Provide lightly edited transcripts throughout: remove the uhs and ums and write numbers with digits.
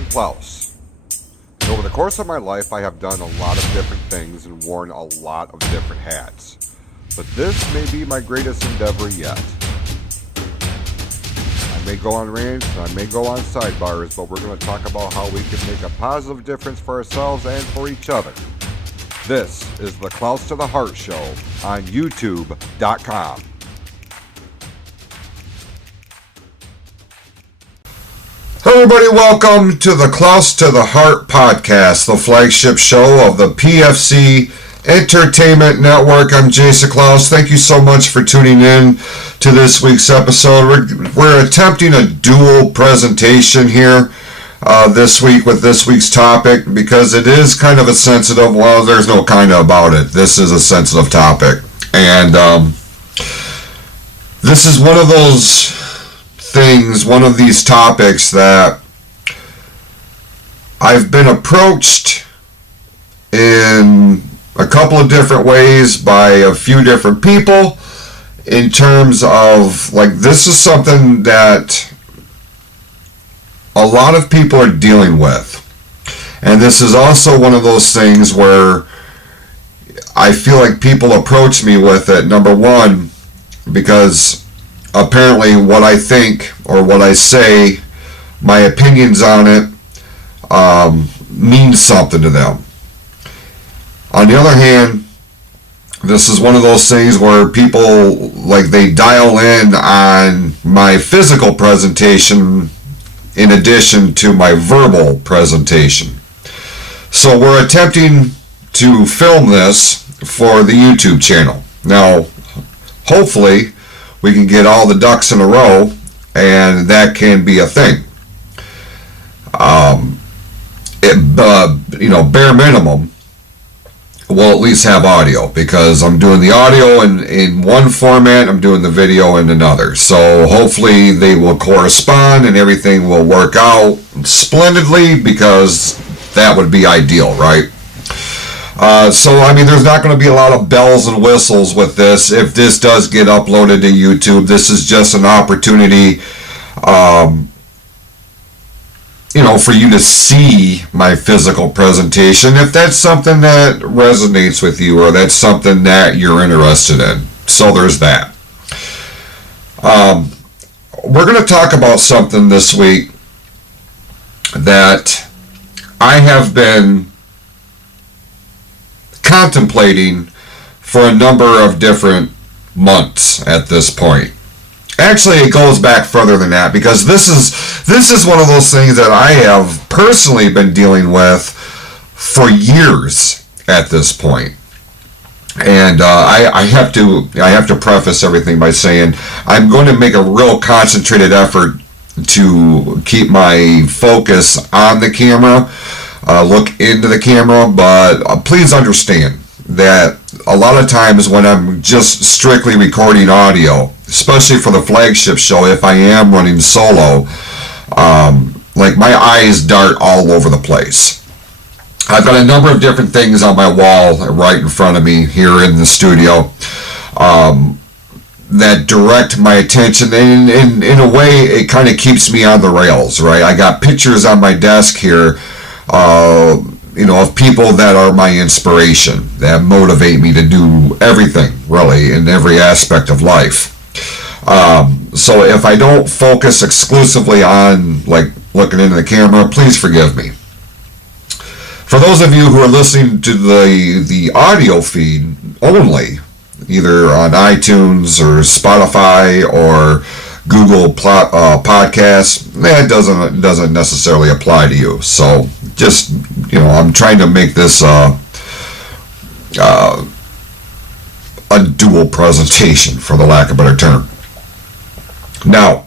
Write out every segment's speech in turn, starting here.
Jason Clouse. And over the course of my life, I have done a lot of different things and worn a lot of different hats. But this may be my greatest endeavor yet. I may go on rants and I may go on sidebars, but we're going to talk about how we can make a positive difference for ourselves and for each other. This is the Clouse to the Heart Show on YouTube.com. Hello everybody, welcome to the Clouse to the Heart podcast, the flagship show of the PFC Entertainment Network. I'm Jason Clouse. Thank you so much for tuning in to this week's episode. We're attempting a dual presentation here this week with this week's topic because it is kind of a sensitive, well, there's no kind of about it. This is a sensitive topic. And this is one of those things, one of these topics that I've been approached in a couple of different ways by a few different people in terms of, like, this is something that a lot of people are dealing with. And this is also one of those things where I feel like people approach me with it, number one, because apparently what I think or what I say, my opinions on it, means something to them. On the other hand, this is one of those things where people, like, they dial in on my physical presentation in addition to my verbal presentation. So we're attempting to film this for the YouTube channel. Now, hopefully, we can get all the ducks in a row, and that can be a thing. Bare minimum, we'll at least have audio, because I'm doing the audio in one format, I'm doing the video in another. So hopefully they will correspond and everything will work out splendidly, because that would be ideal, right? So, I mean, there's not going to be a lot of bells and whistles with this. If this does get uploaded to YouTube, this is just an opportunity, for you to see my physical presentation, if that's something that resonates with you or that's something that you're interested in. So there's that. We're going to talk about something this week that I have been contemplating for a number of different months at this point. Actually, it goes back further than that, because this is one of those things that I have personally been dealing with for years at this point. And I have to preface everything by saying I'm going to make a real concentrated effort to keep my focus on the camera, look into the camera, but please understand that a lot of times when I'm just strictly recording audio, especially for the flagship show, if I am running solo, like, my eyes dart all over the place. I've got a number of different things on my wall right in front of me here in the studio that direct my attention, and in a way it kind of keeps me on the rails, right? I got pictures on my desk here of people that are my inspiration, that motivate me to do everything, really, in every aspect of life. So if I don't focus exclusively on, like, looking into the camera, please forgive me. For those of you who are listening to the audio feed only, either on iTunes or Spotify or Google Podcasts, that doesn't necessarily apply to you. So just, I'm trying to make this a dual presentation, for the lack of a better term. Now,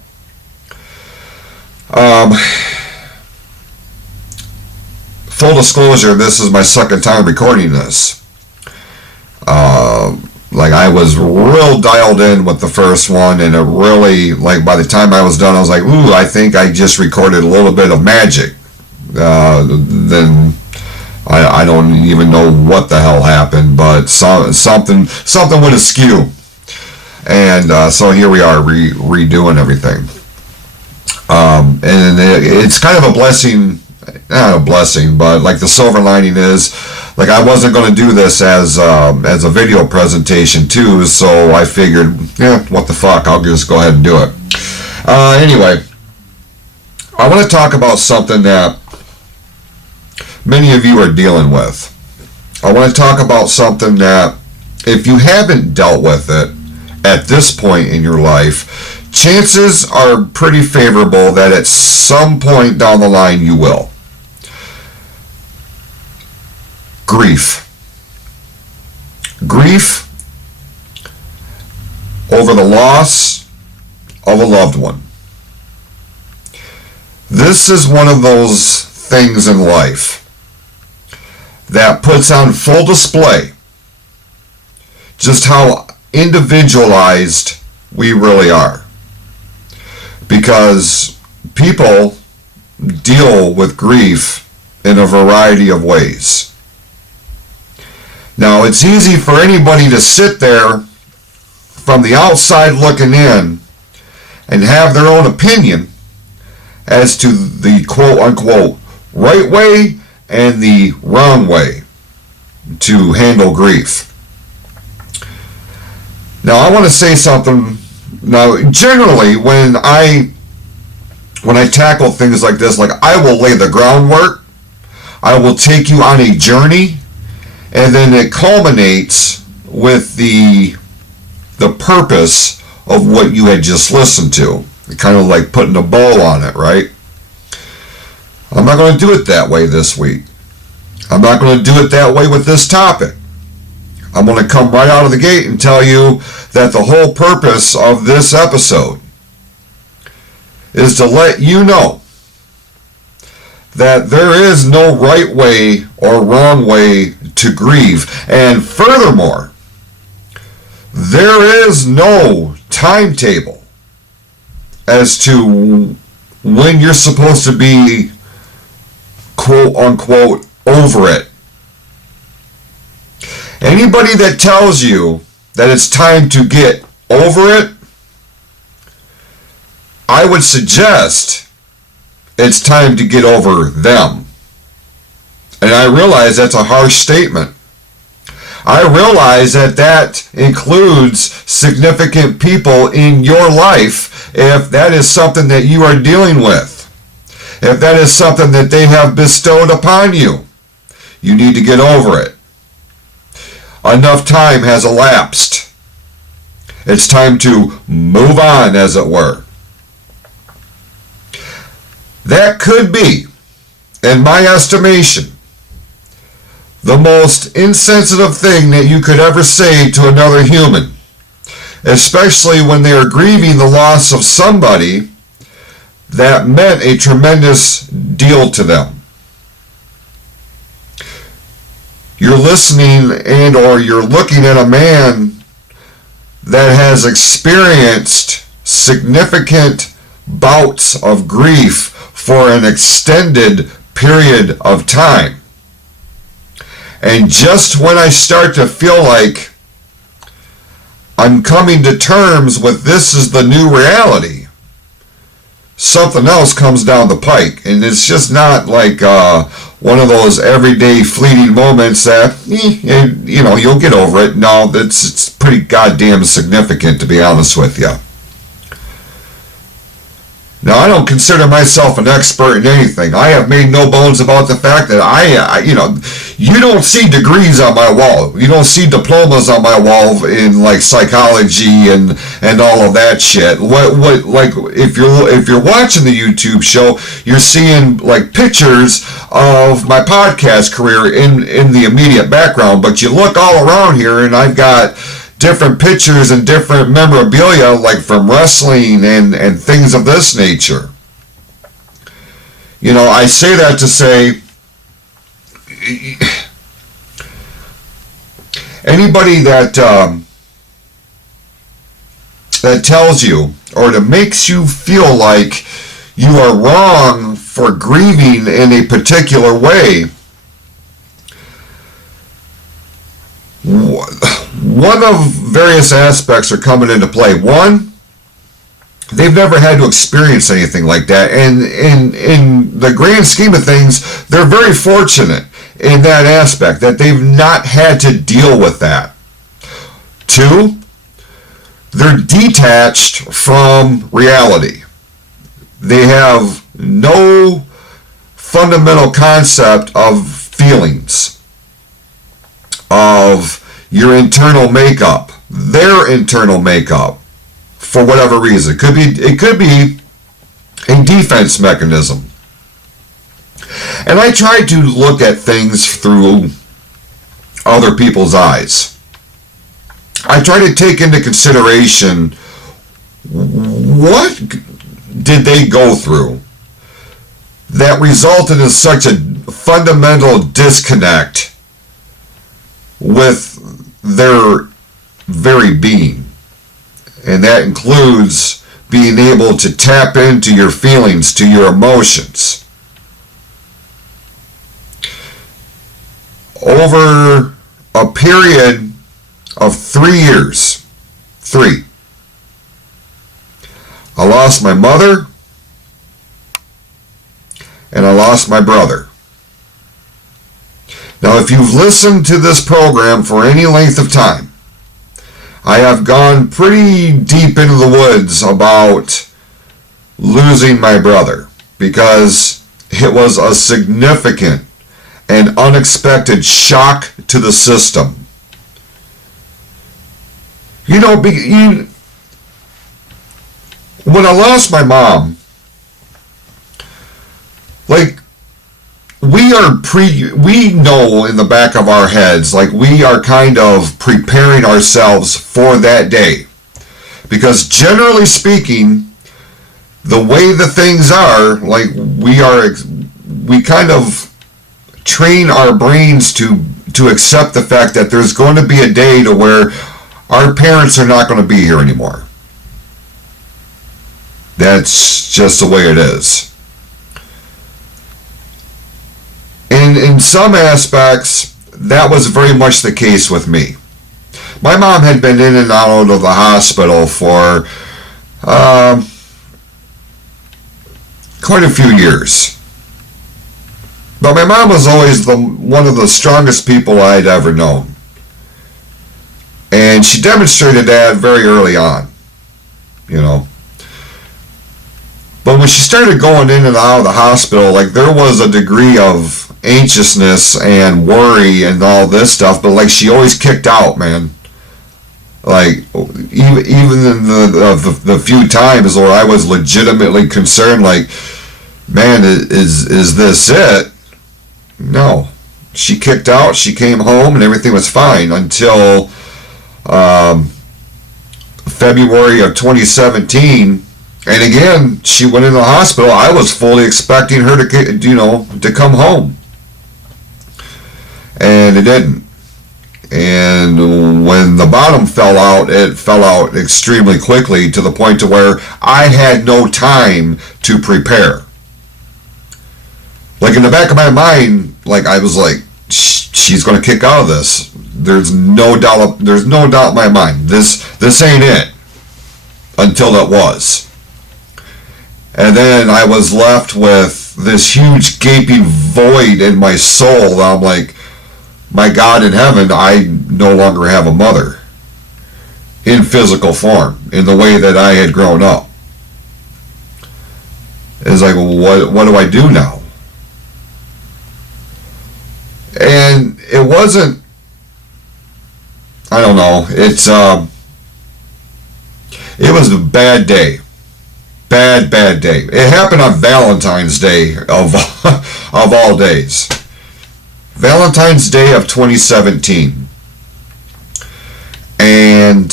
full disclosure, this is my second time recording this. I was real dialed in with the first one, and it really, by the time I was done, I was like, ooh, I think I just recorded a little bit of magic. Then I don't even know what the hell happened, but something went askew. And so here we are redoing everything. And it's kind of a blessing not a blessing, but like the silver lining is, like I wasn't going to do this as a video presentation too, so I figured, yeah, what the fuck, I'll just go ahead and do it. Anyway, I want to talk about something that many of you are dealing with. I want to talk about something that, if you haven't dealt with it at this point in your life, chances are pretty favorable that at some point down the line you will. Grief. Grief over the loss of a loved one. This is one of those things in life that puts on full display just how individualized we really are. Because people deal with grief in a variety of ways. Now, it's easy for anybody to sit there from the outside looking in and have their own opinion as to the quote-unquote right way and the wrong way to handle grief. Now, I want to say something. Now, generally, when I tackle things like this, like I will lay the groundwork, I will take you on a journey, and then it culminates with the purpose of what you had just listened to. Kind of like putting a bow on it, right? I'm not going to do it that way this week. I'm not going to do it that way with this topic. I'm going to come right out of the gate and tell you that the whole purpose of this episode is to let you know that there is no right way or wrong way to grieve. And furthermore, there is no timetable as to when you're supposed to be quote unquote over it. Anybody that tells you that it's time to get over it, I would suggest it's time to get over them. And I realize that's a harsh statement. I realize that includes significant people in your life if that is something that you are dealing with. If that is something that they have bestowed upon you, you need to get over it. Enough time has elapsed. It's time to move on, as it were. That could be, in my estimation, the most insensitive thing that you could ever say to another human, especially when they are grieving the loss of somebody that meant a tremendous deal to them. You're listening and or you're looking at a man that has experienced significant bouts of grief for an extended period of time. And just when I start to feel like I'm coming to terms with this is the new reality, something else comes down the pike. And it's just not like one of those everyday fleeting moments that, you'll get over it. No, it's pretty goddamn significant, to be honest with you. Now, I don't consider myself an expert in anything. I have made no bones about the fact that you don't see degrees on my wall. You don't see diplomas on my wall in like psychology and all of that shit. If you're watching the YouTube show, you're seeing like pictures of my podcast career in the immediate background. But you look all around here, and I've got different pictures and different memorabilia, like from wrestling and things of this nature. I say that to say, anybody that tells you or that makes you feel like you are wrong for grieving in a particular way, one of various aspects are coming into play. One, they've never had to experience anything like that. And in the grand scheme of things, they're very fortunate in that aspect, that they've not had to deal with that. 2, they're detached from reality. They have no fundamental concept of feelings, of your internal makeup, their internal makeup, for whatever reason. It could be a defense mechanism. And I try to look at things through other people's eyes. I try to take into consideration, what did they go through that resulted in such a fundamental disconnect with their very being. And that includes being able to tap into your feelings, to your emotions. Over a period of 3 years, I lost my mother and I lost my brother. Now, if you've listened to this program for any length of time, I have gone pretty deep into the woods about losing my brother, because it was a significant and unexpected shock to the system. You know, when I lost my mom, like, we know in the back of our heads, like, we are kind of preparing ourselves for that day. Because generally speaking, the way the things are, like, we kind of train our brains to accept the fact that there's going to be a day to where our parents are not going to be here anymore. That's just the way it is. In some aspects, that was very much the case with me. My mom had been in and out of the hospital for quite a few years. But my mom was always one of the strongest people I'd ever known. And she demonstrated that very early on, you know. But when she started going in and out of the hospital, like, there was a degree of anxiousness and worry and all this stuff, but, like, she always kicked out, man. Like, even in the few times where I was legitimately concerned, like, man, is this it? No. She kicked out, she came home, and everything was fine until February of 2017. And again, she went into the hospital. I was fully expecting her to come home. And it didn't. And when the bottom fell out, it fell out extremely quickly, to the point to where I had no time to prepare. Like, in the back of my mind, like, I was like, she's going to kick out of this. There's no doubt in my mind. This ain't it. Until it was. And then I was left with this huge gaping void in my soul. I'm like, my God in heaven, I no longer have a mother in physical form, in the way that I had grown up. It's like, what do I do now? And it wasn't, I don't know, it was a bad day. Bad day. It happened on Valentine's Day of all days. Valentine's Day of 2017. And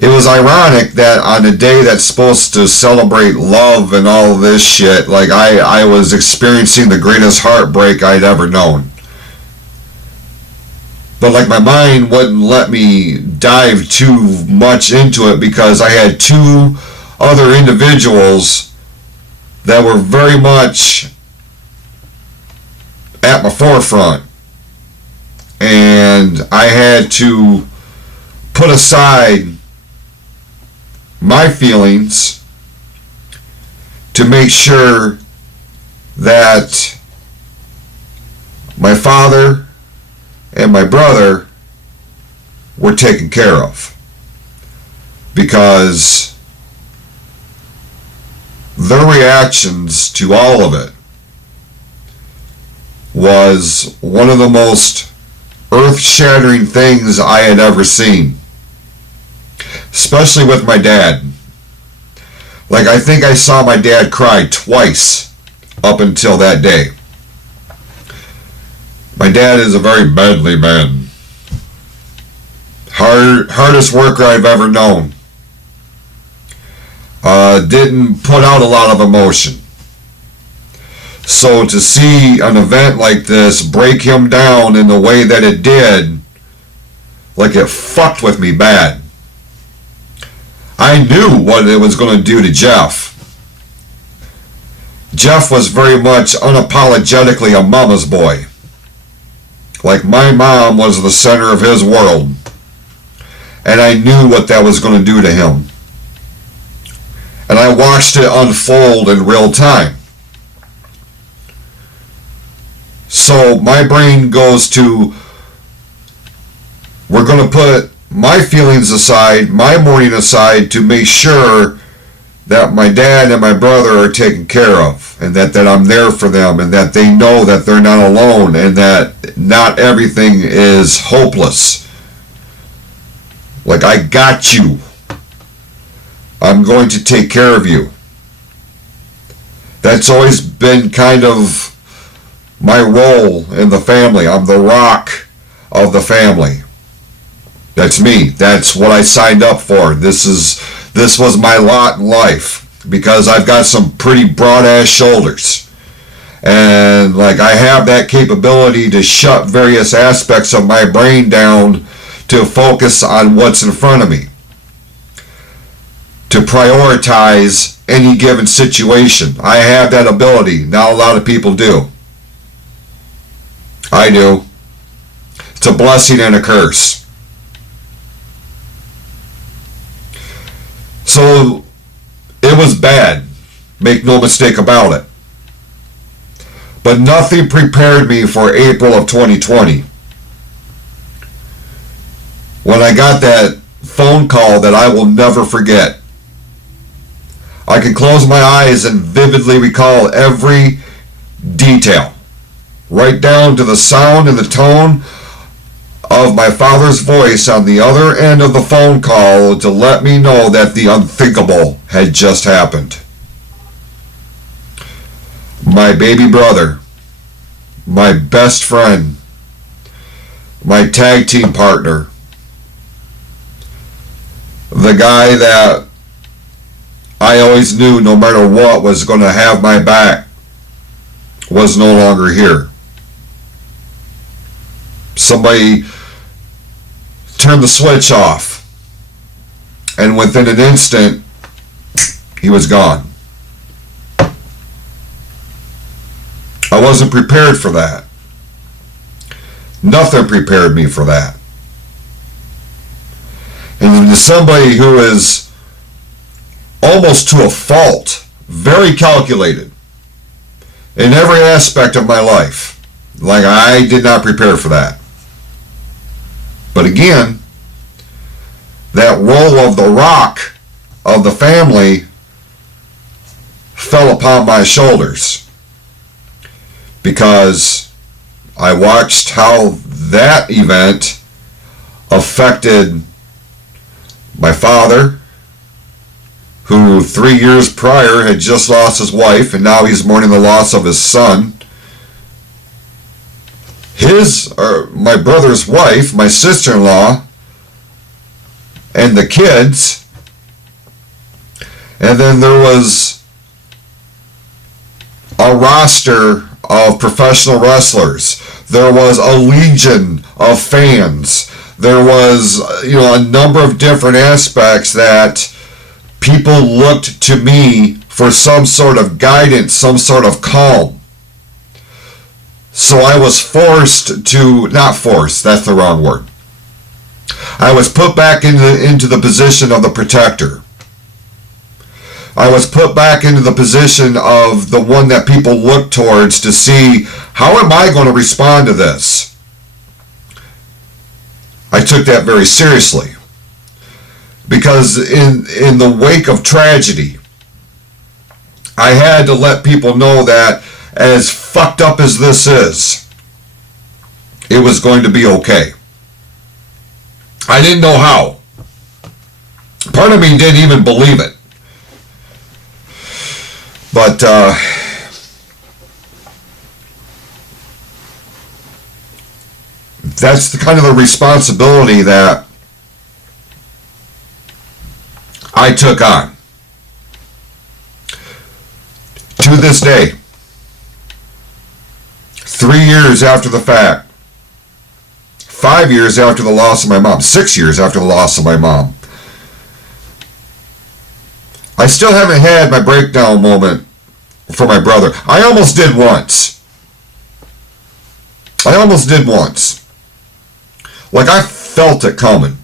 it was ironic that on a day that's supposed to celebrate love and all this shit, like, I was experiencing the greatest heartbreak I'd ever known. But, like, my mind wouldn't let me dive too much into it, because I had two other individuals that were very much at my forefront, and I had to put aside my feelings to make sure that my father and my brother were taken care of, because their reactions to all of it was one of the most earth-shattering things I had ever seen, especially with my dad. Like, I think I saw my dad cry twice up until that day. My dad is a very manly man. Hardest worker I've ever known. Didn't put out a lot of emotion. So to see an event like this break him down in the way that it did, like, it fucked with me bad. I knew what it was going to do to Jeff. Jeff was very much unapologetically a mama's boy. Like, my mom was the center of his world. And I knew what that was going to do to him. And I watched it unfold in real time. So my brain goes to, we're going to put my feelings aside, my mourning aside, to make sure that my dad and my brother are taken care of, and that I'm there for them, and that they know that they're not alone, and that not everything is hopeless. Like, I got you. I'm going to take care of you. That's always been kind of my role in the family. I'm the rock of the family. That's me. That's what I signed up for. This was my lot in life, because I've got some pretty broad-ass shoulders. And, like, I have that capability to shut various aspects of my brain down to focus on what's in front of me, to prioritize any given situation. I have that ability. Not a lot of people do. I do. It's a blessing and a curse. So it was bad, make no mistake about it. But nothing prepared me for April of 2020. When I got that phone call that I will never forget. I can close my eyes and vividly recall every detail, right down to the sound and the tone of my father's voice on the other end of the phone call to let me know that the unthinkable had just happened. My baby brother, my best friend, my tag team partner, the guy that I always knew no matter what was going to have my back, was no longer here. Somebody turned the switch off, and within an instant, he was gone. I wasn't prepared for that. Nothing prepared me for that. And to somebody who is almost to a fault, very calculated in every aspect of my life, like, I did not prepare for that. But again, that role of the rock of the family fell upon my shoulders, because I watched how that event affected my father, who 3 years prior had just lost his wife, and now he's mourning the loss of his son. My brother's wife, my sister-in-law, and the kids. And then there was a roster of professional wrestlers. There was a legion of fans. There was, a number of different aspects that people looked to me for some sort of guidance, some sort of calm. So I was not forced, that's the wrong word. I was put back into the position of the protector. I was put back into the position of the one that people look towards to see, how am I going to respond to this? I took that very seriously. Because in the wake of tragedy, I had to let people know that as fucked up as this is, it was going to be okay. I didn't know how. Part of me didn't even believe it. But that's the kind of the responsibility that I took on. To this day, 3 years after the fact, 5 years after the loss of my mom, 6 years after the loss of my mom, I still haven't had my breakdown moment for my brother. I almost did once. Like, I felt it coming.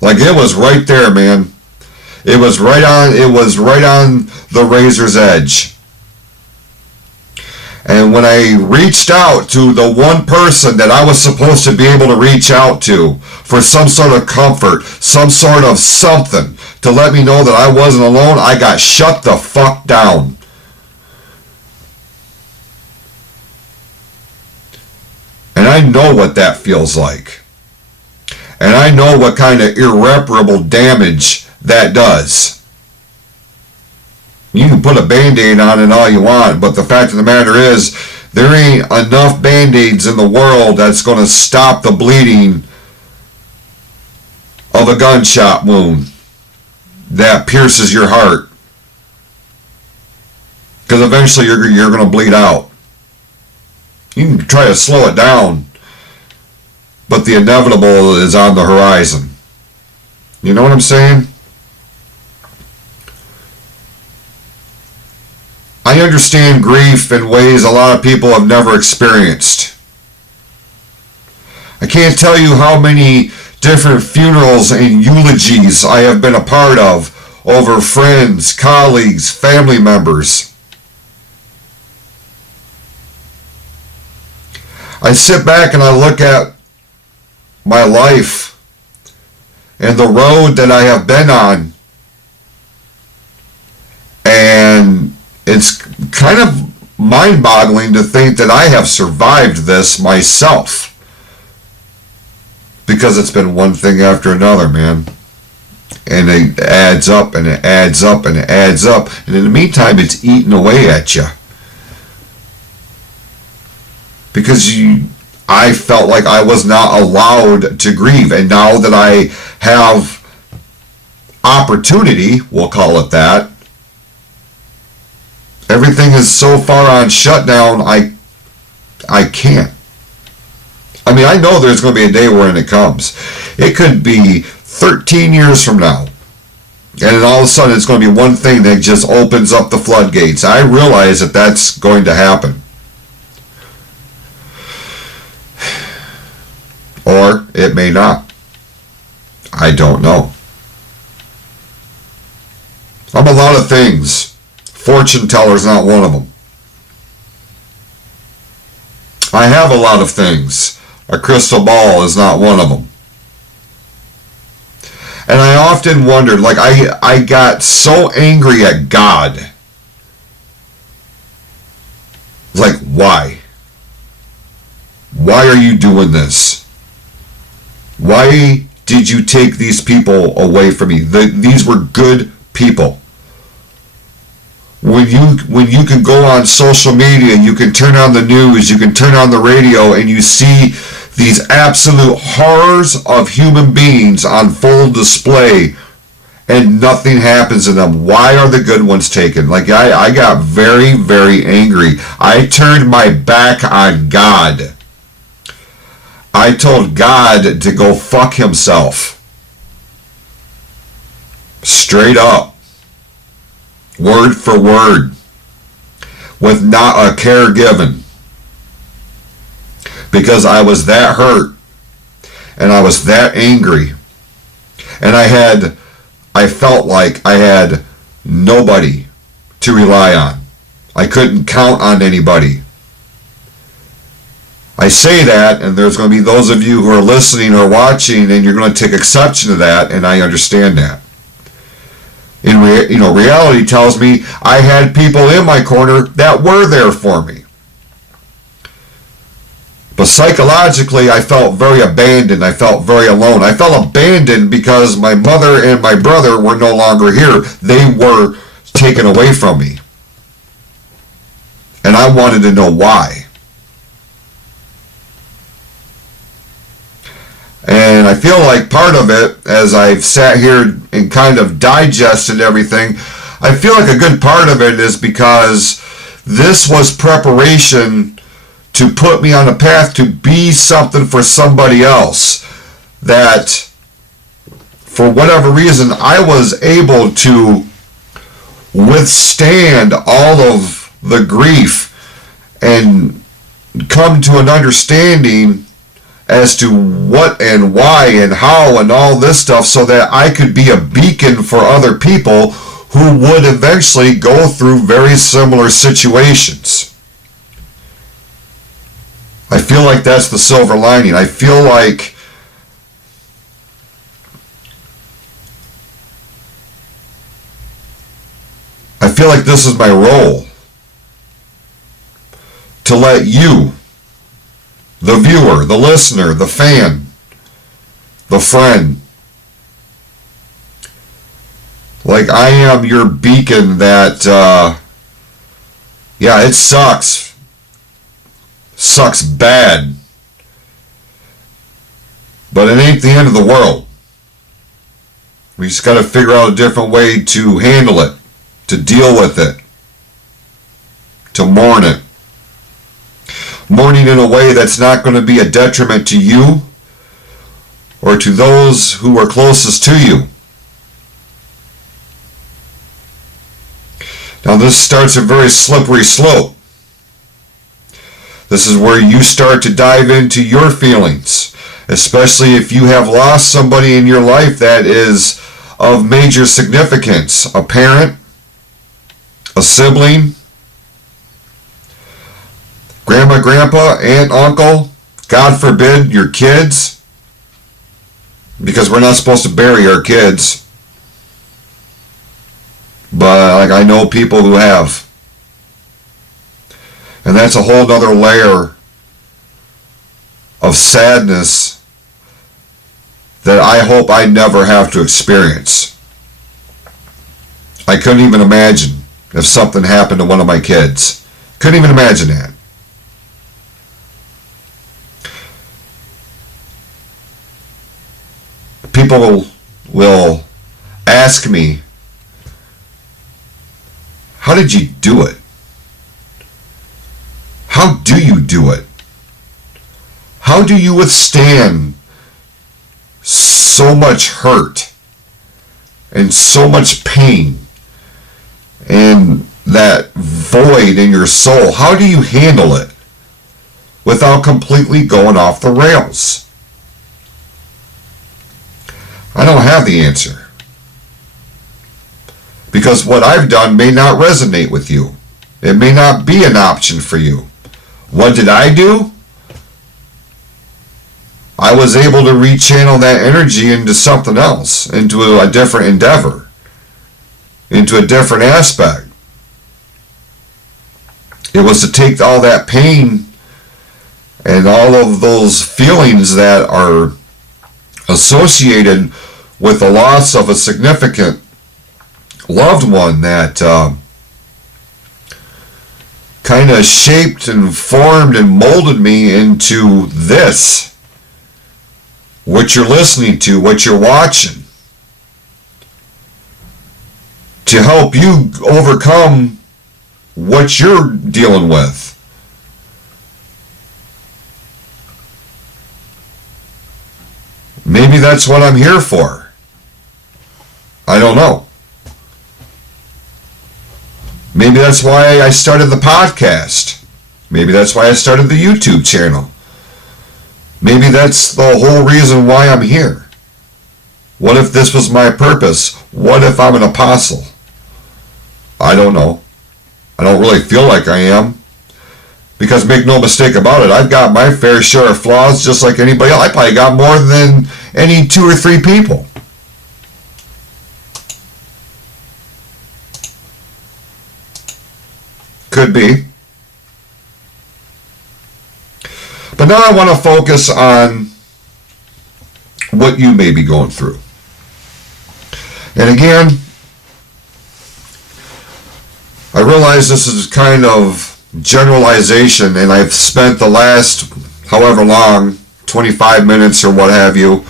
Like, it was right there, man. It was right on the razor's edge. And when I reached out to the one person that I was supposed to be able to reach out to for some sort of comfort, some sort of something to let me know that I wasn't alone, I got shut the fuck down. And I know what that feels like. And I know what kind of irreparable damage that does. You can put a Band-Aid on it all you want, but the fact of the matter is, there ain't enough Band-Aids in the world that's going to stop the bleeding of a gunshot wound that pierces your heart. Because eventually you're going to bleed out. You can try to slow it down, but the inevitable is on the horizon. You know what I'm saying? I understand grief in ways a lot of people have never experienced. I can't tell you how many different funerals and eulogies I have been a part of over friends, colleagues, family members. I sit back and I look at my life and the road that I have been on, and it's kind of mind-boggling to think that I have survived this myself. Because it's been one thing after another, man. And it adds up and it adds up and it adds up. And in the meantime, it's eating away at you. Because I felt like I was not allowed to grieve. And now that I have opportunity, we'll call it that, everything is so far on shutdown, I can't. I mean, I know there's going to be a day when it comes. It could be 13 years from now. And then all of a sudden it's going to be one thing that just opens up the floodgates. I realize that that's going to happen. Or it may not. I don't know. I'm a lot of things. Fortune teller's not one of them. I have a lot of things. A crystal ball is not one of them. And I often wondered, like, I got so angry at God. Like, why? Why are you doing this? Why did you take these people away from me? These were good people. When you can go on social media, you can turn on the news, you can turn on the radio, and you see these absolute horrors of human beings on full display, and nothing happens to them. Why are the good ones taken? Like, I got very, very angry. I turned my back on God. I told God to go fuck himself. Straight up. Word for word, with not a care given, because I was that hurt, and I was that angry, and I felt like I had nobody to rely on. I couldn't count on anybody. I say that, and there's going to be those of you who are listening or watching, and you're going to take exception to that, and I understand that. Reality tells me I had people in my corner that were there for me. But psychologically, I felt very abandoned. I felt very alone. I felt abandoned because my mother and my brother were no longer here. They were taken away from me. And I wanted to know why. And I feel like part of it, as I've sat here and kind of digested everything, I feel like a good part of it is because this was preparation to put me on a path to be something for somebody else. That, for whatever reason, I was able to withstand all of the grief and come to an understanding as to what and why and how and all this stuff, so that I could be a beacon for other people who would eventually go through very similar situations. I feel like that's the silver lining. I feel like this is my role, to let you, the viewer, the listener, the fan, the friend, like I am your beacon that, yeah, it sucks. Sucks bad. But it ain't the end of the world. We just got to figure out a different way to handle it, to deal with it, to mourn it. Mourning in a way that's not going to be a detriment to you or to those who are closest to you. Now this starts a very slippery slope. This is where you start to dive into your feelings, especially if you have lost somebody in your life that is of major significance, a parent, a sibling, grandma, grandpa, aunt, uncle, God forbid, your kids, because we're not supposed to bury our kids. But like I know people who have. And that's a whole other layer of sadness that I hope I never have to experience. I couldn't even imagine if something happened to one of my kids. Couldn't even imagine that. People will ask me, how did you do it? How do you do it? How do you withstand so much hurt and so much pain and that void in your soul? How do you handle it without completely going off the rails? I don't have the answer, because what I've done may not resonate with you. It may not be an option for you. What did I do? I was able to rechannel that energy into something else, into a different endeavor, into a different aspect. It was to take all that pain and all of those feelings that are associated with the loss of a significant loved one that kind of shaped and formed and molded me into this, what you're listening to, what you're watching, to help you overcome what you're dealing with. Maybe that's what I'm here for. I don't know. Maybe that's why I started the podcast. Maybe that's why I started the YouTube channel. Maybe that's the whole reason why I'm here. What if this was my purpose? What if I'm an apostle? I don't know. I don't really feel like I am. Because make no mistake about it, I've got my fair share of flaws just like anybody else. I probably got more than any 2 or 3 people. Could be. But now I want to focus on what you may be going through. And again, I realize this is kind of generalization, and I've spent the last however long, 25 minutes or what have you,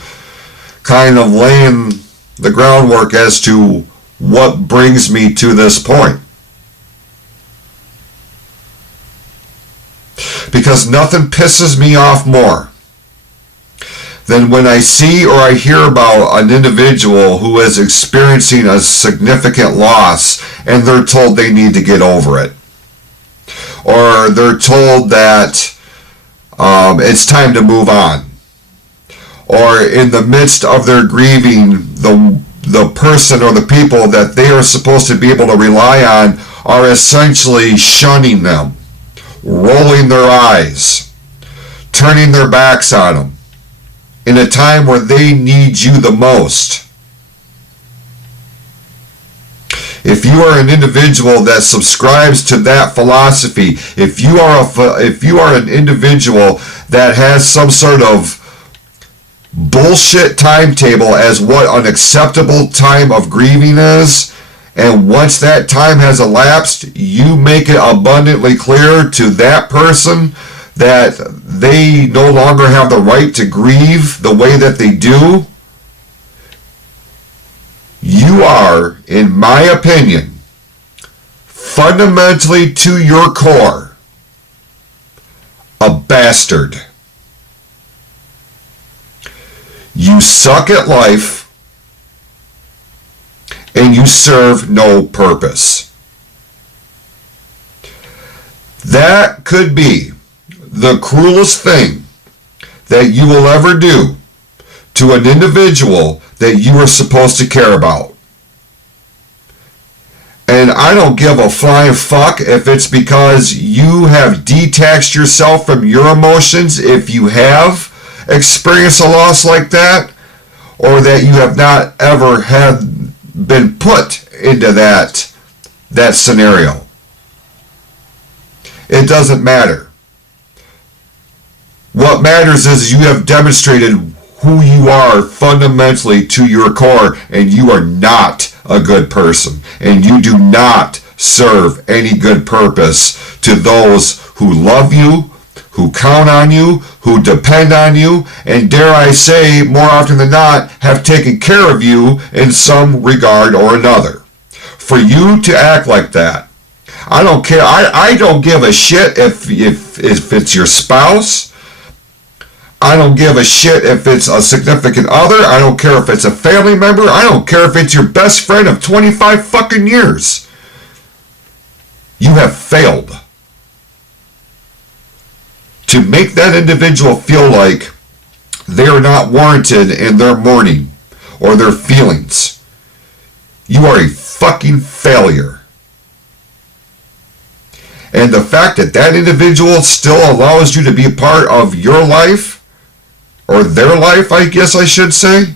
kind of laying the groundwork as to what brings me to this point. Because nothing pisses me off more than when I see or I hear about an individual who is experiencing a significant loss and they're told they need to get over it. Or they're told that it's time to move on. Or in the midst of their grieving, the person or the people that they are supposed to be able to rely on are essentially shunning them, rolling their eyes, turning their backs on them in a time where they need you the most. If you are an individual that subscribes to that philosophy, if you are an individual that has some sort of bullshit timetable as what an acceptable time of grieving is, and once that time has elapsed, you make it abundantly clear to that person that they no longer have the right to grieve the way that they do, you are, in my opinion, fundamentally to your core, a bastard. You suck at life, and you serve no purpose. That could be the cruelest thing that you will ever do to an individual that you are supposed to care about. And I don't give a flying fuck if it's because you have detached yourself from your emotions, if you have experienced a loss like that, or that you have not ever been put into that scenario. It doesn't matter. What matters is you have demonstrated who you are fundamentally to your core, and you are not a good person, and you do not serve any good purpose to those who love you, who count on you, who depend on you, and dare I say, more often than not, have taken care of you in some regard or another. For you to act like that, I don't care. I don't give a shit if it's your spouse. I don't give a shit if it's a significant other. I don't care if it's a family member. I don't care if it's your best friend of 25 fucking years. You have failed to make that individual feel like they are not warranted in their mourning or their feelings. You are a fucking failure. And the fact that that individual still allows you to be a part of your life, or their life, I guess I should say,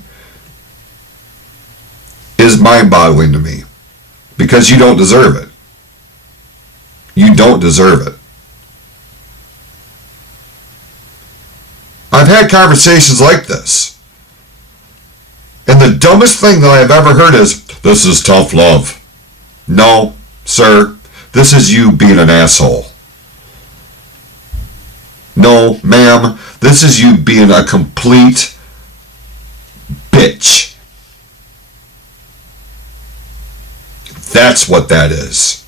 is mind-boggling to me. Because you don't deserve it. You don't deserve it. I've had conversations like this. And the dumbest thing that I've ever heard is, this is tough love. No, sir. This is you being an asshole. No, ma'am. This is you being a complete bitch. That's what that is.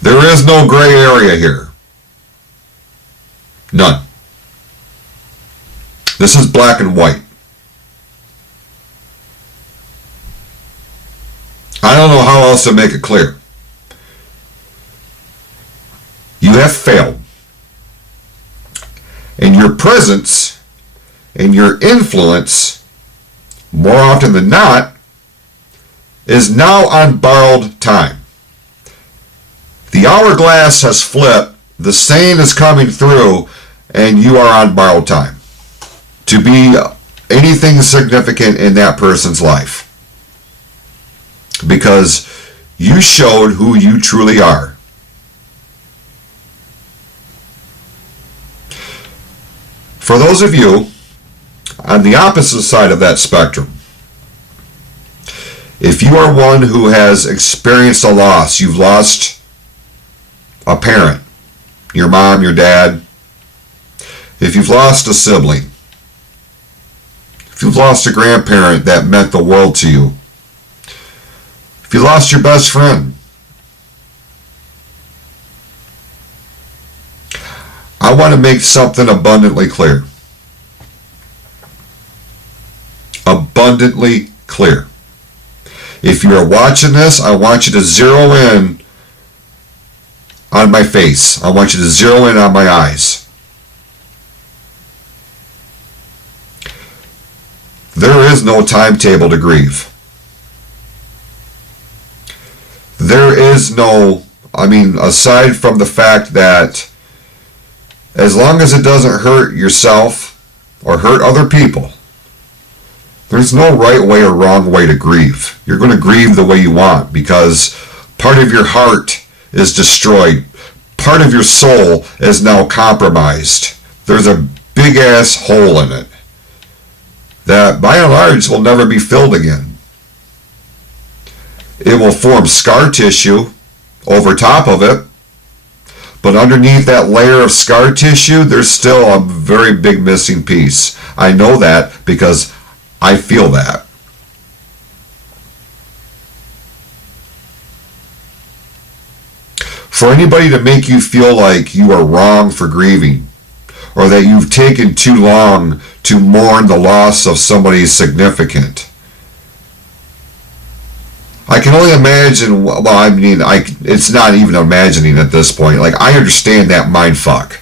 There is no gray area here. None. This is black and white. I don't know how else to make it clear. You have failed. And your presence and your influence, more often than not, is now on borrowed time. The hourglass has flipped, the sand is coming through, and you are on borrowed time to be anything significant in that person's life. Because you showed who you truly are. For those of you on the opposite side of that spectrum, if you are one who has experienced a loss, you've lost a parent, your mom, your dad, if you've lost a sibling, if you've lost a grandparent that meant the world to you, if you lost your best friend, I want to make something abundantly clear. Abundantly clear. If you are watching this, I want you to zero in on my face. I want you to zero in on my eyes. There is no timetable to grieve. There is no, aside from the fact that as long as it doesn't hurt yourself or hurt other people, there's no right way or wrong way to grieve. You're going to grieve the way you want because part of your heart is destroyed. Part of your soul is now compromised. There's a big ass hole in it that by and large will never be filled again. It will form scar tissue over top of it, but underneath that layer of scar tissue, there's still a very big missing piece. I know that because I feel that. For anybody to make you feel like you are wrong for grieving, or that you've taken too long to mourn the loss of somebody significant, I can only imagine, it's not even imagining at this point. Like, I understand that mind fuck.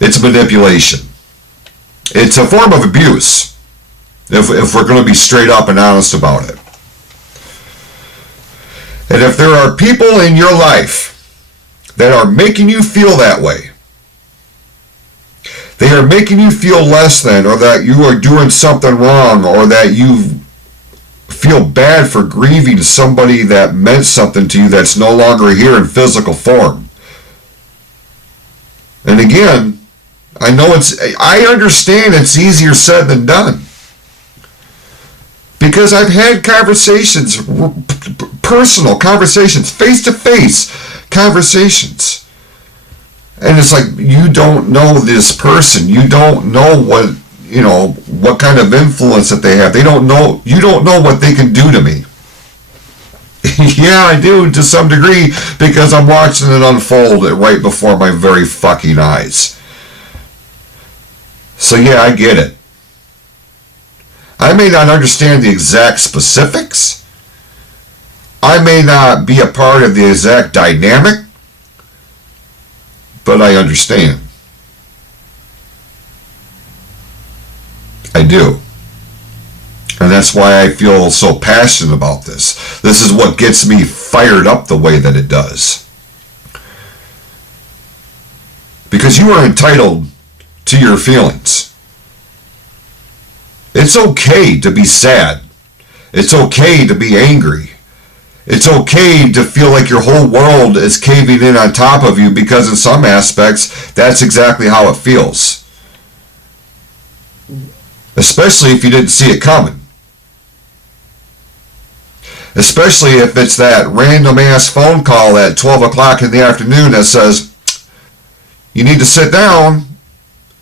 It's manipulation. It's a form of abuse. If we're going to be straight up and honest about it. And if there are people in your life that are making you feel that way, they are making you feel less than, or that you are doing something wrong, or that you feel bad for grieving somebody that meant something to you that's no longer here in physical form. And again, I understand it's easier said than done. Because I've had conversations, personal conversations, face-to-face conversations. And it's like, you don't know this person. You don't know what kind of influence that they have. You don't know what they can do to me. Yeah, I do to some degree because I'm watching it unfold right before my very fucking eyes. So yeah, I get it. I may not understand the exact specifics. I may not be a part of the exact dynamic, but I understand. I do. And that's why I feel so passionate about this. This is what gets me fired up the way that it does. Because you are entitled to your feelings. It's okay to be sad. It's okay to be angry. It's okay to feel like your whole world is caving in on top of you, because in some aspects, that's exactly how it feels. Especially if you didn't see it coming. Especially if it's that random ass phone call at 12 o'clock in the afternoon that says, you need to sit down,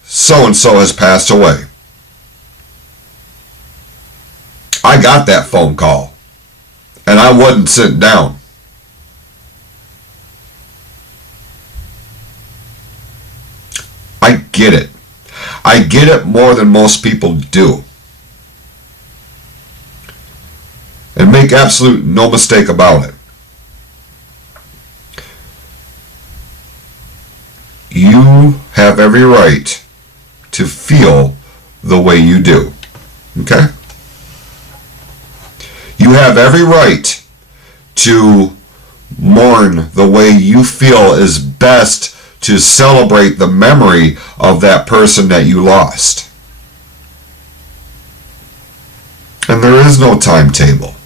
so-and-so has passed away. I got that phone call, and I wasn't sitting down. I get it. I get it more than most people do. And make absolute no mistake about it. You have every right to feel the way you do. Okay? You have every right to mourn the way you feel is best to celebrate the memory of that person that you lost. And there is no timetable.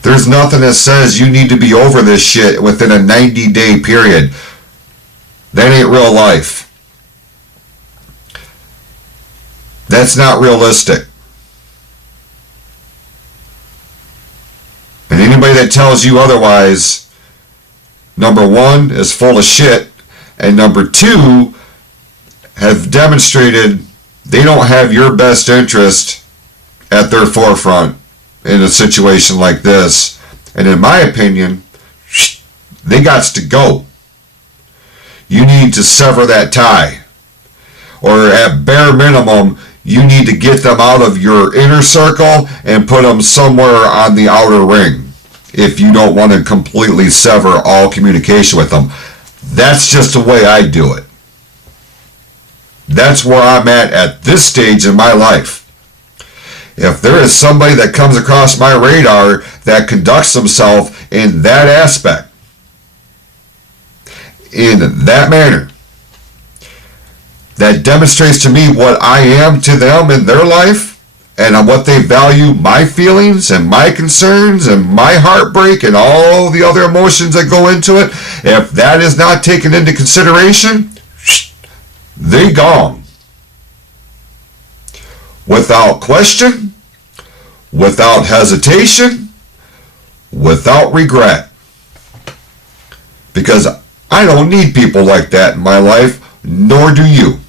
There's nothing that says you need to be over this shit within a 90-day period. That ain't real life. That's not realistic. And anybody that tells you otherwise, number one, is full of shit, and number two, have demonstrated they don't have your best interest at their forefront in a situation like this. And in my opinion, they got to go. You need to sever that tie. Or at bare minimum, you need to get them out of your inner circle and put them somewhere on the outer ring if you don't want to completely sever all communication with them. That's just the way I do it. That's where I'm at this stage in my life. If there is somebody that comes across my radar that conducts themselves in that aspect, in that manner, that demonstrates to me what I am to them in their life, and what they value my feelings and my concerns and my heartbreak and all the other emotions that go into it, if that is not taken into consideration, they gone. Without question, without hesitation, without regret. Because I don't need people like that in my life, nor do you.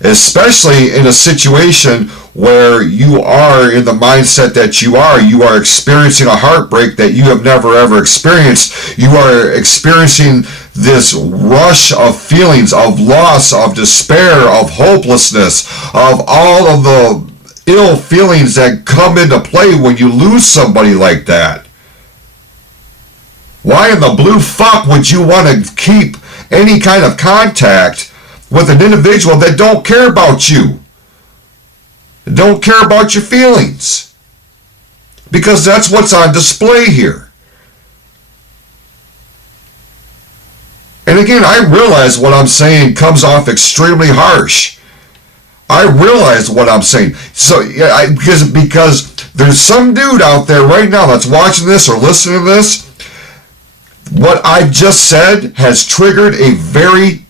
Especially in a situation where you are in the mindset that you are experiencing a heartbreak that you have never ever experienced. You are experiencing this rush of feelings of loss, of despair, of hopelessness, of all of the ill feelings that come into play when you lose somebody like that. Why in the blue fuck would you want to keep any kind of contact with an individual that don't care about you, don't care about your feelings? Because that's what's on display here. And again, I realize what I'm saying comes off extremely harsh. I realize what I'm saying. So yeah, because there's some dude out there right now that's watching this or listening to this. What I just said has triggered a very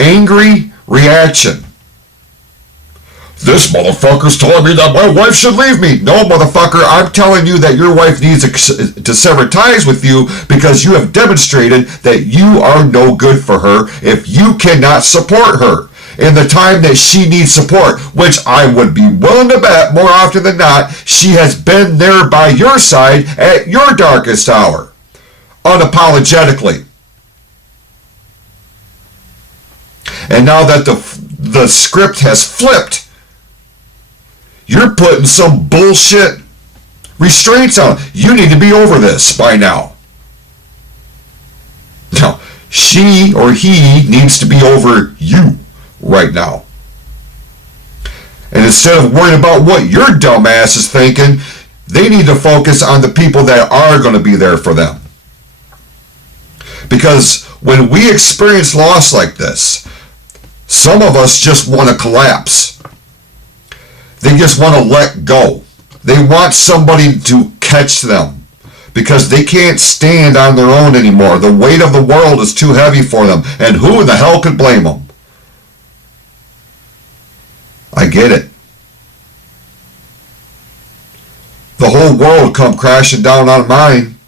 angry reaction. This motherfucker's telling me that my wife should leave me. No, motherfucker, I'm telling you that your wife needs to sever ties with you because you have demonstrated that you are no good for her if you cannot support her in the time that she needs support, which I would be willing to bet more often than not she has been there by your side at your darkest hour, unapologetically. And now that the script has flipped, you're putting some bullshit restraints on it. You need to be over this by now. Now, she or he needs to be over you right now. And instead of worrying about what your dumb ass is thinking, they need to focus on the people that are going to be there for them. Because when we experience loss like this, some of us just want to collapse. They just want to let go. They want somebody to catch them because they can't stand on their own anymore. The weight of the world is too heavy for them. And who in the hell could blame them? I get it. The whole world come crashing down on mine,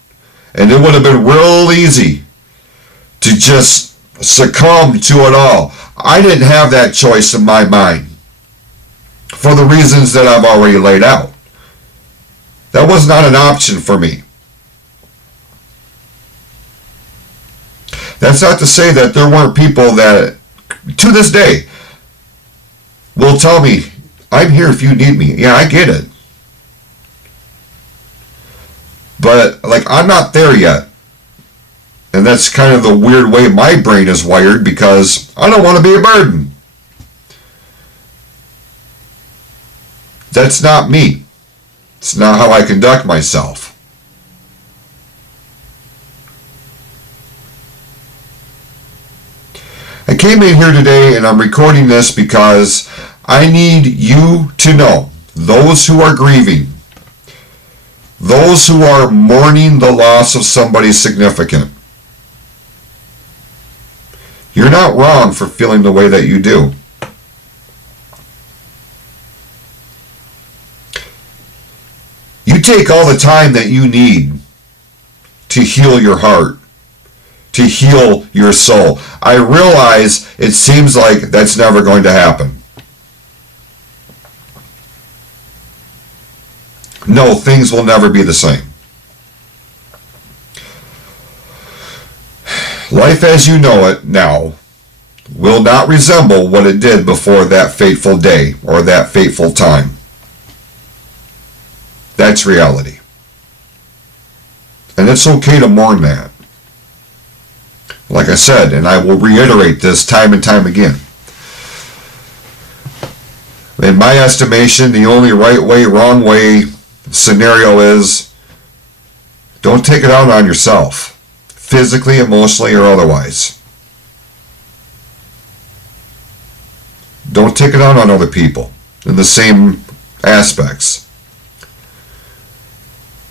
and it would have been real easy to just succumb to it all. I didn't have that choice in my mind for the reasons that I've already laid out. That was not an option for me. That's not to say that there weren't people that, to this day, will tell me, I'm here if you need me. Yeah, I get it. But, I'm not there yet. And that's kind of the weird way my brain is wired because I don't want to be a burden. That's not me. It's not how I conduct myself. I came in here today and I'm recording this because I need you to know, those who are grieving, those who are mourning the loss of somebody significant, you're not wrong for feeling the way that you do. You take all the time that you need to heal your heart, to heal your soul. I realize it seems like that's never going to happen. No, things will never be the same. Life as you know it now will not resemble what it did before that fateful day or that fateful time. That's reality. And it's okay to mourn that. Like I said, and I will reiterate this time and time again. In my estimation, the only right way, wrong way scenario is don't take it out on yourself, physically, emotionally, or otherwise. Don't take it out on other people in the same aspects.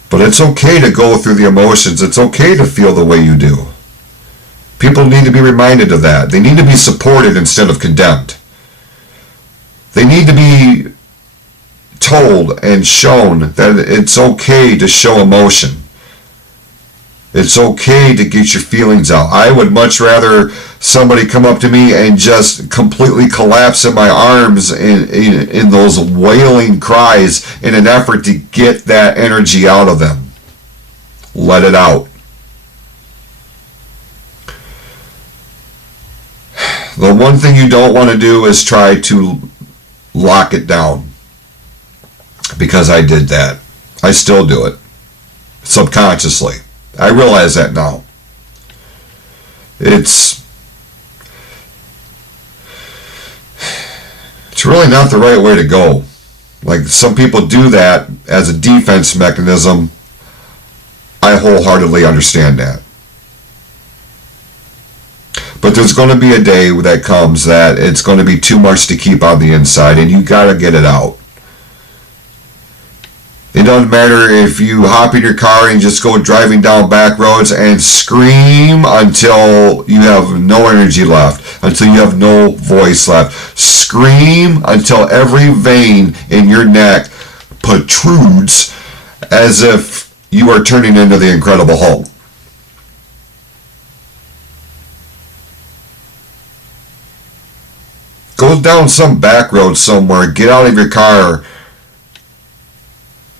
But it's okay to go through the emotions. It's okay to feel the way you do. People need to be reminded of that. They need to be supported instead of condemned. They need to be told and shown that it's okay to show emotion. It's okay to get your feelings out. I would much rather somebody come up to me and just completely collapse in my arms in those wailing cries in an effort to get that energy out of them. Let it out. The one thing you don't want to do is try to lock it down. Because I did that. I still do it. Subconsciously. I realize that now. It's really not the right way to go. Like some people do that as a defense mechanism. I wholeheartedly understand that. But there's going to be a day that comes that it's going to be too much to keep on the inside and you got to get it out. It doesn't matter if you hop in your car and just go driving down back roads and scream until you have no energy left, until you have no voice left. Scream until every vein in your neck protrudes as if you are turning into the Incredible Hulk. Go down some back road somewhere, get out of your car,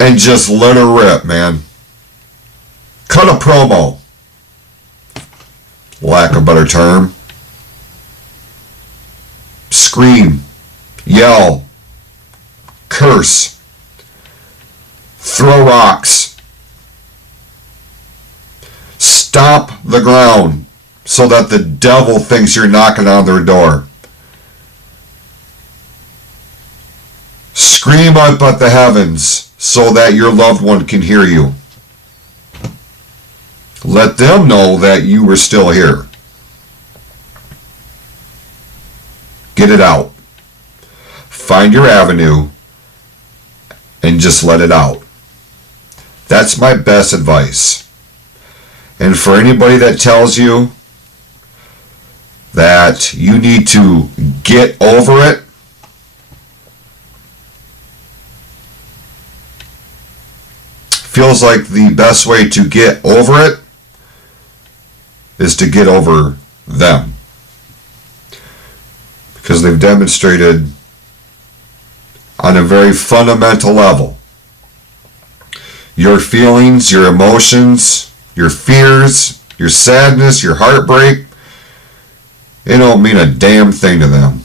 and just let her rip, man. Cut a promo. Lack of a better term. Scream. Yell. Curse. Throw rocks. Stomp the ground so that the devil thinks you're knocking on their door. Scream up at the heavens so that your loved one can hear you. Let them know that you were still here. Get it out. Find your avenue and just let it out. That's my best advice. And for anybody that tells you that you need to get over it, feels like the best way to get over it is to get over them. Because they've demonstrated on a very fundamental level your feelings, your emotions, your fears, your sadness, your heartbreak, it don't mean a damn thing to them.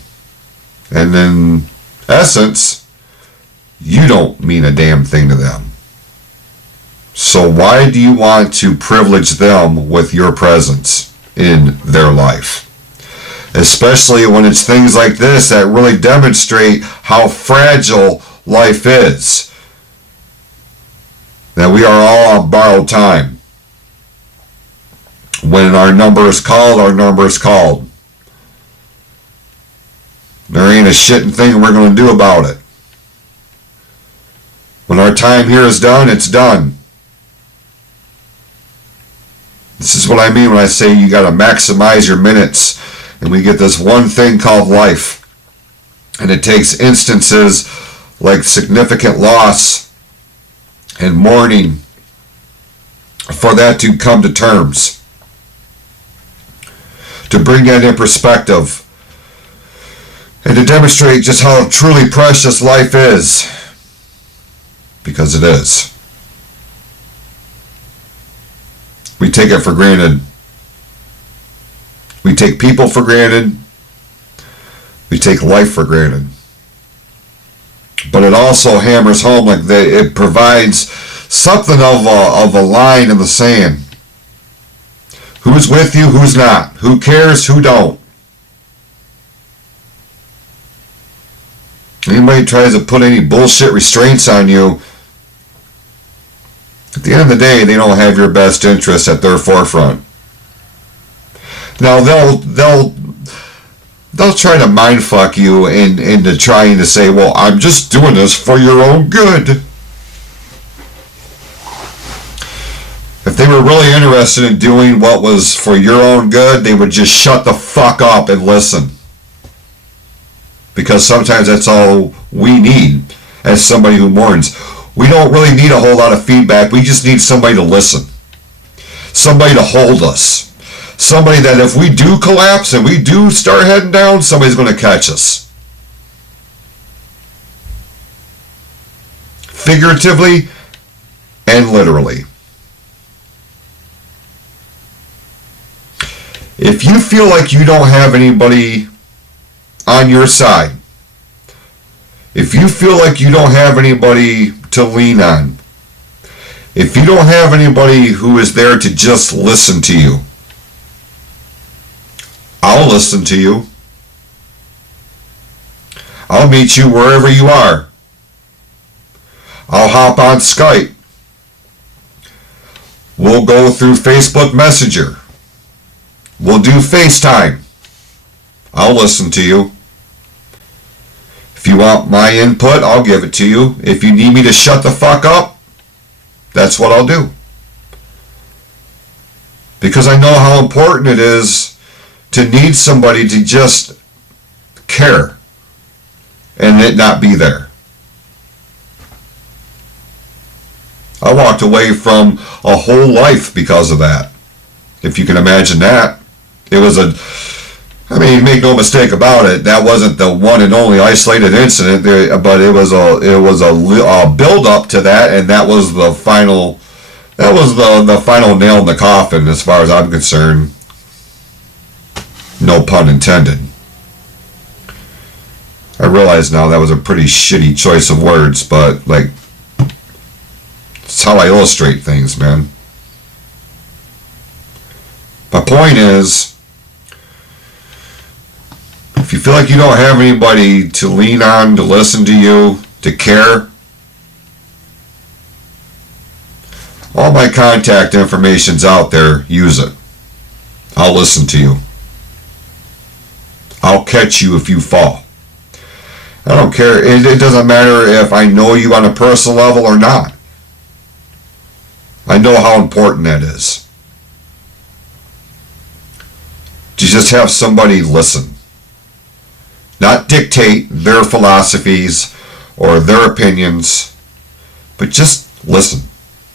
And in essence, you don't mean a damn thing to them. So why do you want to privilege them with your presence in their life? Especially when it's things like this that really demonstrate how fragile life is. That we are all on borrowed time. When our number is called, our number is called. There ain't a shitting thing we're going to do about it. When our time here is done, it's done. This is what I mean when I say you got to maximize your minutes. And we get this one thing called life. And it takes instances like significant loss and mourning for that to come to terms. To bring that in perspective. And to demonstrate just how truly precious life is. Because it is. We take it for granted. We take people for granted. We take life for granted. But it also hammers home like it provides something of a line in the sand. Who's with you, who's not? Who cares, who don't? Anybody tries to put any bullshit restraints on you, at the end of the day, they don't have your best interest at their forefront. Now they'll try to mindfuck you into trying to say, well, I'm just doing this for your own good. If they were really interested in doing what was for your own good, they would just shut the fuck up and listen. Because sometimes that's all we need as somebody who mourns. We don't really need a whole lot of feedback. We just need somebody to listen. Somebody to hold us. Somebody that if we do collapse and we do start heading down, somebody's going to catch us. Figuratively and literally. If you feel like you don't have anybody on your side, if you feel like you don't have anybody to lean on, if you don't have anybody who is there to just listen to you, I'll listen to you. I'll meet you wherever you are. I'll hop on Skype. We'll go through Facebook Messenger. We'll do FaceTime. I'll listen to you. If you want my input, I'll give it to you. If you need me to shut the fuck up, that's what I'll do. Because I know how important it is to need somebody to just care and it not be there. I walked away from a whole life because of that. If you can imagine that. It was make no mistake about it, that wasn't the one and only isolated incident, but it was a build up to that, and that was the final nail in the coffin as far as I'm concerned. No pun intended. I realize now that was a pretty shitty choice of words, but like, it's how I illustrate things, man. My point is, if you feel like you don't have anybody to lean on, to listen to you, to care, all my contact information's out there. Use it. I'll listen to you. I'll catch you if you fall. I don't care. It doesn't matter if I know you on a personal level or not. I know how important that is. To just have somebody listen. Not dictate their philosophies or their opinions, but just listen.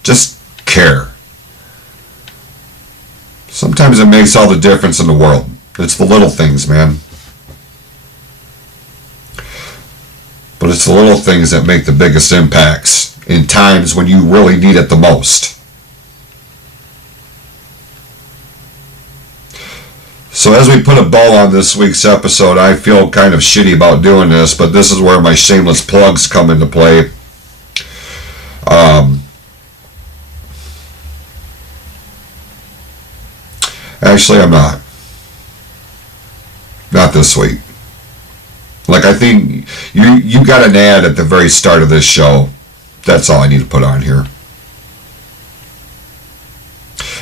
Just care. Sometimes it makes all the difference in the world. It's the little things, man. But it's the little things that make the biggest impacts in times when you really need it the most. So as we put a bow on this week's episode, I feel kind of shitty about doing this, but this is where my shameless plugs come into play. Actually, I'm not. Not this week. Like, I think you got an ad at the very start of this show. That's all I need to put on here.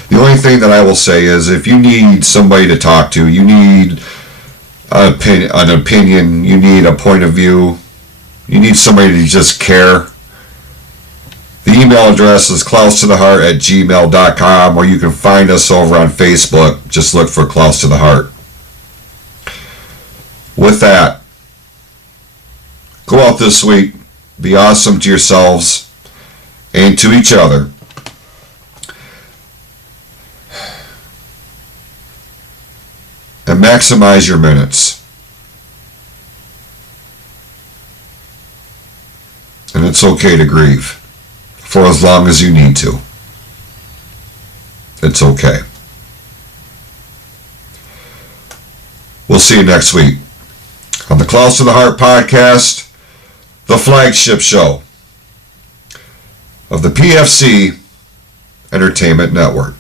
The only thing that I will say is, if you need somebody to talk to, you need an opinion, you need a point of view, you need somebody to just care, the email address is clousetotheheart@gmail.com, or you can find us over on Facebook. Just look for Clouse to the Heart. With that, go out this week, be awesome to yourselves and to each other. And maximize your minutes. And it's okay to grieve for as long as you need to. It's okay. We'll see you next week on the Clouse to the Heart podcast, the flagship show of the PFC Entertainment Network.